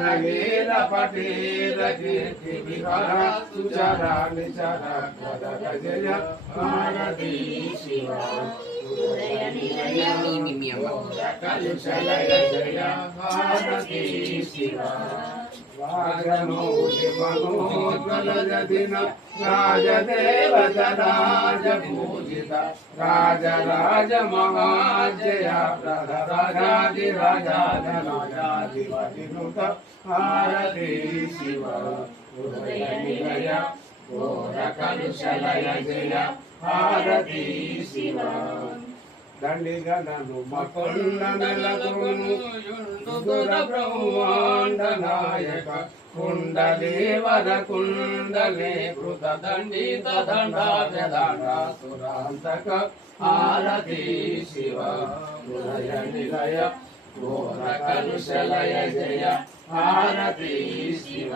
గానగీర పటీర కీర్తి విహార సుచర నిచర కదల జయ భారతీ శివ కలుషలయ జయ భారతీ శివ వాగనోది మనోజ్వల జదిన రాజదేవత రాజపూజిత రాజరాజ మహాజయ రాజాది రాజాధిపతినుత భారతీ శివ హృదయ నిలయ ఘోర కలుషలయ జయ భారతీ శివ దండిగలను మకొండ నెలకొను యుండుదుర బ్రహ్మాండ నాయక కుండలేవర కుండలే కృత దండిత దండాజలాండాసురాంతక భారతీ శివ హృదయ నిలయ ఘోర కలుషలయ జయ భారతీ శివ